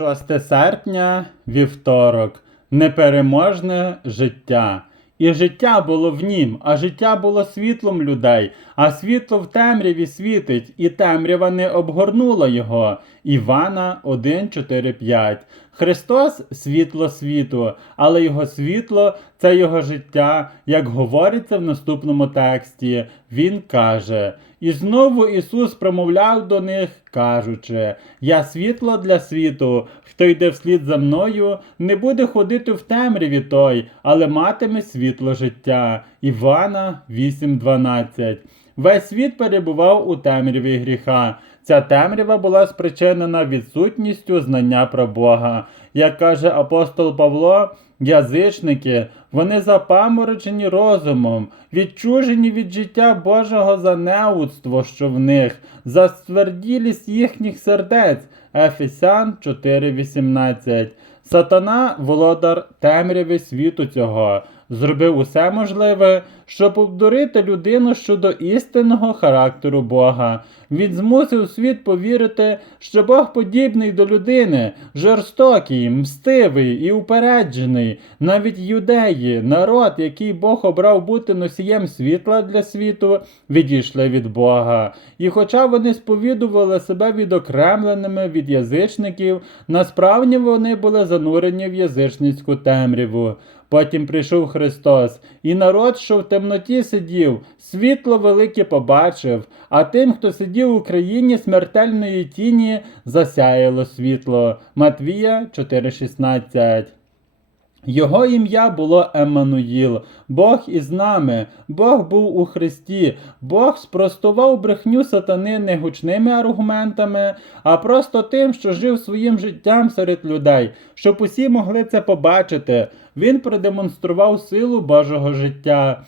6 серпня, вівторок, непереможне життя. І життя було в нім, а життя було світлом людей, а світло в темряві світить, і темрява не обгорнула його. Івана 1, 4, 5. Христос світло світу, але його світло це його життя, як говориться в наступному тексті. Він каже: І знову Ісус промовляв до них, кажучи: Я світло для світу, хто йде вслід за мною, не буде ходити в темряві той, але матиме світло життя. Івана 8:12. Весь світ перебував у темряві гріха. Ця темрява була спричинена відсутністю знання про Бога. Як каже апостол Павло, язичники, вони запаморочені розумом, відчужені від життя Божого за неудство, що в них, за стверділість їхніх сердець. Ефесян 4:18. Сатана, володар темряви світу цього, зробив усе можливе, щоб обдурити людину щодо істинного характеру Бога. Він змусив світ повірити, що Бог подібний до людини, жорстокий, мстивий і упереджений. Навіть юдеї, народ, який Бог обрав бути носієм світла для світу, відійшли від Бога. І хоча вони сповідували себе відокремленими від язичників, насправді вони були занурені в язичницьку темряву. Потім прийшов Христос, і народ, що в темноті сидів, світло велике побачив, а тим, хто сидів у країні смертельної тіні, засяяло світло. Матвія 4,16 його ім'я було Еммануїл, Бог із нами, Бог був у Христі, Бог спростував брехню сатани не гучними аргументами, а просто тим, що жив своїм життям серед людей, щоб усі могли це побачити. Він продемонстрував силу Божого життя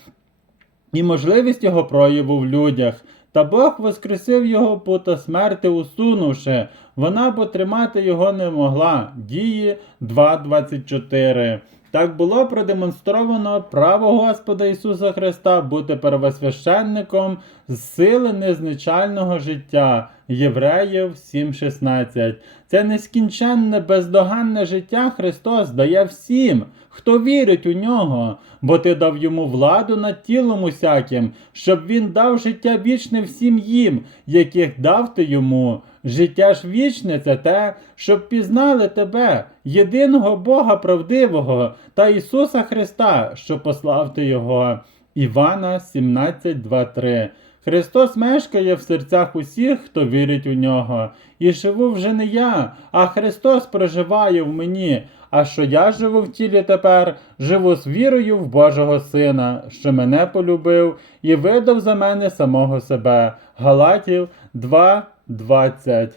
і можливість його прояву в людях. Та Бог воскресив його пота смерти усунувши, вона потримати його не могла. Дії 2.24. Так було продемонстровано право Господа Ісуса Христа бути первосвященником з сили незничального життя. Євреїв 7.16. Це нескінченне бездоганне життя Христос дає всім, хто вірить у нього, бо ти дав йому владу над тілом усяким, щоб він дав життя вічне всім їм, яких дав ти йому. Життя ж вічне це те, щоб пізнали тебе, єдиного Бога правдивого та Ісуса Христа, що послав ти Його. Івана 17.2.3 Христос мешкає в серцях усіх, хто вірить у нього. І живу вже не я, а Христос проживає в мені. А що я живу в тілі тепер, живу з вірою в Божого Сина, що мене полюбив і видав за мене самого себе. Галатів 2.20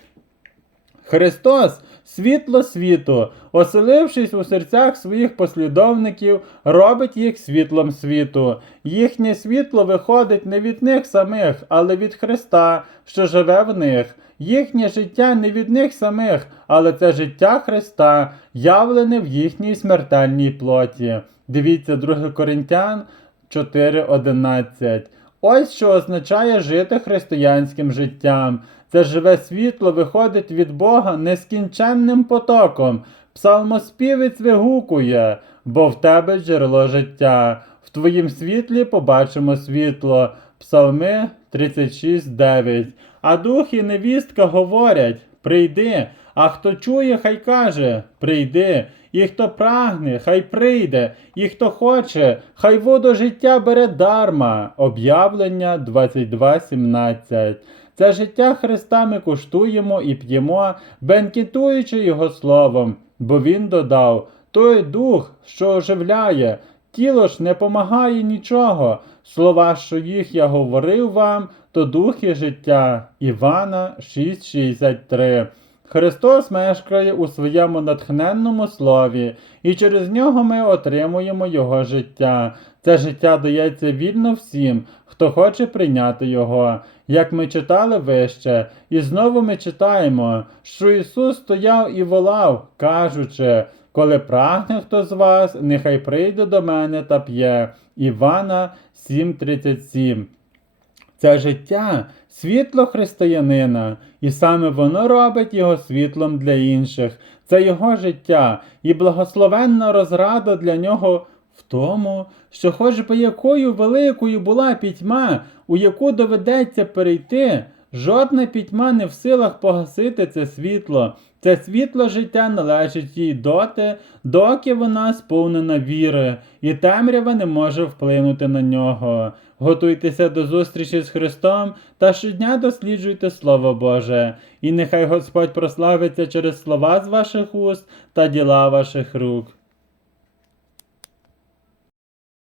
Христос світло світу, оселившись у серцях своїх послідовників, робить їх світлом світу. Їхнє світло виходить не від них самих, але від Христа, що живе в них. Їхнє життя не від них самих, але це життя Христа, явлене в їхній смертельній плоті. Дивіться 2 Коринтян 4.11. Ось що означає жити християнським життям. Це живе світло виходить від Бога нескінченним потоком. Псалмоспівець вигукує, бо в тебе джерело життя. В твоїм світлі побачимо світло. Псалми 36.9. А дух і невістка говорять: Прийди, а хто чує, хай каже, прийди. І хто прагне, хай прийде, і хто хоче, хай воду життя бере дарма. Об'явлення 22.17. Це життя Христа ми куштуємо і п'ємо, бенкетуючи Його словом, бо Він додав той дух, що оживляє, тіло ж не помагає нічого. Слова, що їх я говорив вам, то дух і життя. Івана 6,63 Христос мешкає у своєму натхненному слові, і через нього ми отримуємо Його життя. Це життя дається вільно всім, хто хоче прийняти Його. Як ми читали вище, і знову ми читаємо, що Ісус стояв і волав, кажучи, коли прагне хто з вас, нехай прийде до мене та п'є. Івана 7:37 це життя, світло християнина, і саме воно робить його світлом для інших. це його життя, і благословенна розрада для нього в тому, що хоч би якою великою була пітьма, у яку доведеться перейти, жодна пітьма не в силах погасити це світло. Це світло життя належить їй доти, доки вона сповнена віри, і темрява не може вплинути на нього. Готуйтеся до зустрічі з Христом та щодня досліджуйте Слово Боже, і нехай Господь прославиться через слова з ваших уст та діла ваших рук.